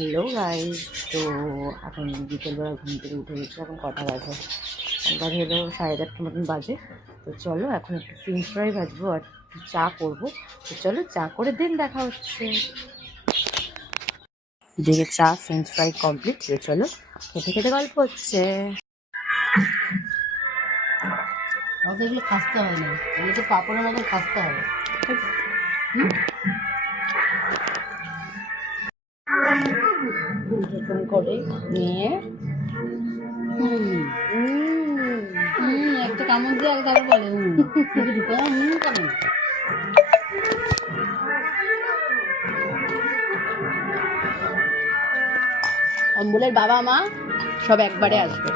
Hello guys, তো এখন বিকেলবেলা ঘুম থেকে উঠে গেছি। এখন কটা বাজে? বাজে হলো 4:30 মতন বাজে। তো চলো এখন একটু ফ্রেঞ্চ ফ্রাই ভাজবো আর একটু চা করবো। তো চলো চা করে দিন দেখা হচ্ছে। এদিকে চা ফ্রেঞ্চ ফ্রাই কমপ্লিট। তো চলো খেতে খেতে গল্প হচ্ছে। আমাকে এগুলো খাসতে হয় না, এগুলো তো পাপড়ের মতো খাসতে হবে। এরকম করে নিয়ে একটা কামড় দিয়ে তারপর বলে ঢুকে করে না। অম্বুলের বাবা মা সব একবারে আসবে।